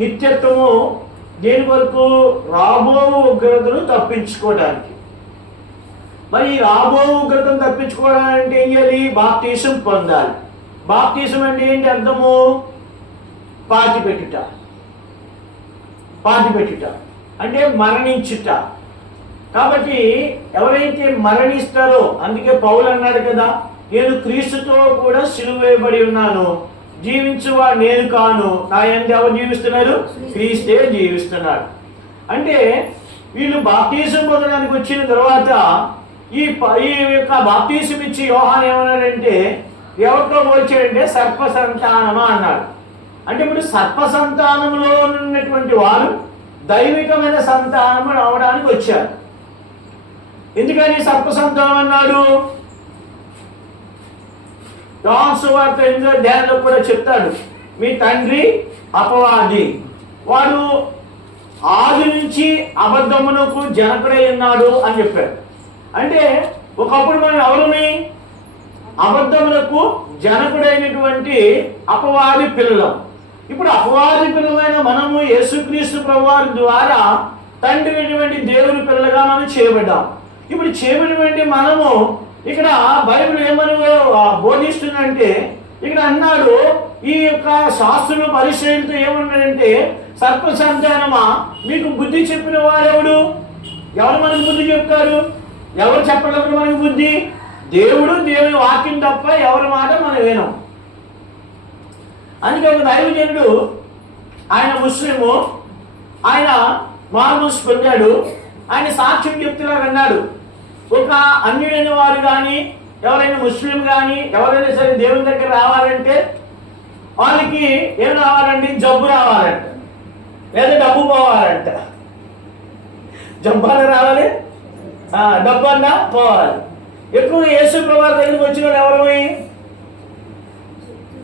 నిత్యత్వము దేని వరకు? రాబో ఉగ్రతను తప్పించుకోవడానికి. మరి రాబో ఉగ్రతను తప్పించుకోవడానికి ఏం చేయాలి? బాప్తీసం పొందాలి. బాప్తీసం అంటే ఏంటి అర్థము? పాతిపెట్టుట. పాతిపెట్టుట అంటే మరణించుట. కాబట్టి ఎవరైతే మరణిస్తారో, అందుకే పౌలు అన్నాడు కదా, నేను క్రీస్తుతో కూడా సిలువ వేయబడి ఉన్నాను, జీవించువాడు నేను కాను, నా యందు ఎవరు జీవిస్తున్నారు? క్రీస్తే జీవిస్తున్నాడు. అంటే వీళ్ళు బాప్తీసం పొందడానికి వచ్చిన తర్వాత ఈ యొక్క బాప్తీసం ఇచ్చి యోహాను ఏమన్నాడంటే, ఎవరితో పోల్చాడంటే సర్ప సంతానమా అన్నాడు. అంటే ఇప్పుడు సర్ప సంతానంలో ఉన్నటువంటి వారు దైవికమైన సంతానం అవడానికి వచ్చారు. ఎందుకని సర్ప సంతానం అన్నాడు? యోహాను సువార్త 8వ అధ్యాయంలో కూడా చెప్తాడు, మీ తండ్రి అపవాది, వాడు ఆది నుంచి అబద్ధమునకు జనకుడై ఉన్నాడు అని చెప్పాడు. అంటే ఒకప్పుడు మనం ఎవరిని? అబద్ధములకు జనకుడైనటువంటి అపవాది పిల్లలం. ఇప్పుడు అపవాది పిల్లలైన మనము యేసుక్రీస్తు ప్రభువారి ద్వారా తండ్రి అయినటువంటి దేవుని పిల్లలుగా మనం చేయబడ్డాం. ఇప్పుడు చేయబడినటువంటి మనము ఇక్కడ బైబిల్ ఏమని బోధిస్తుందంటే, ఇక్కడ అన్నాడు, ఈ యొక్క శాస్త్రులు పరిశీలనతో ఏమన్నాడంటే, సర్ప సంతానమా మీకు బుద్ధి చెప్పిన వారెవడు? ఎవరు మనకు బుద్ధి చెప్తారు? ఎవరు చెప్పగలరు మనకు బుద్ధి? దేవుడు, దేవుని వాక్యం తప్ప ఎవరి మాట మనం వినం. అందుకే ఒక దైవజనుడు, ఆయన ముస్లిము, ఆయన మారుమూసి పొందాడు. ఆయన సాక్ష్యం చెప్తున్నా అన్నాడు, ఒక అన్యుడైన వారు కానీ ఎవరైనా ముస్లిం కానీ ఎవరైనా సరే దేవుని దగ్గర రావాలంటే వాళ్ళకి ఏం రావాలండి? జబ్బు రావాలంట, లేదా డబ్బు పోవాలంట. జబ్బు అన్న రావాలి, డబ్బు అన్నా పోవాలి. ఎక్కువ యేసు ప్రభువు దగ్గరికి వచ్చిన వాళ్ళు ఎవరు?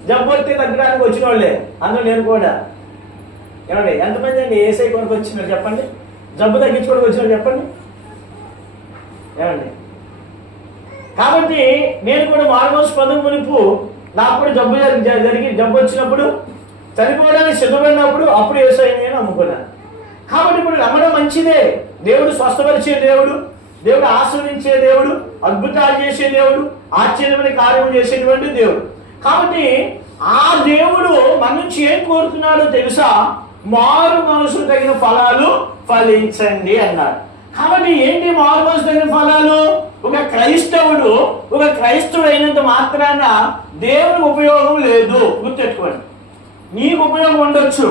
జబ్బు వస్తే తగ్గడానికి వచ్చిన వాళ్ళే. అందులో నేను కూడా. ఏమండి, ఎంతమంది అండి ఏసై కొరకు వచ్చినారు చెప్పండి? జబ్బు తగ్గించుకోవడానికి వచ్చినారు చెప్పండి? ఏమండి, కాబట్టి నేను కూడా మారుమూసి పొందక మునుపు నాకు కూడా జబ్బు జబ్బు వచ్చినప్పుడు, చనిపోవడానికి సిద్ధపడినప్పుడు అప్పుడు యేసయ్య నేను నమ్ముకున్నాను. కాబట్టి ఇప్పుడు నమ్మడం మంచిదే. దేవుడు స్వస్థపరిచే దేవుడు, దేవుడు ఆశ్రయించే దేవుడు, అద్భుతాలు చేసే దేవుడు, ఆశ్చర్యమైన కార్యం చేసేటువంటి దేవుడు. కాబట్టి ఆ దేవుడు మన నుంచి ఏం కోరుతున్నాడో తెలుసా? మారు మనసు తగిన ఫలాలు ఫలించండి అన్నాడు. కాబట్టి ఏంటి మారు మనసు తగిన ఫలాలు? ఒక క్రైస్తవుడు అయినంత మాత్రాన దేవునికి ఉపయోగం లేదు. గుర్తెట్టుకోండి. నీకు ఉపయోగం ఉండొచ్చు,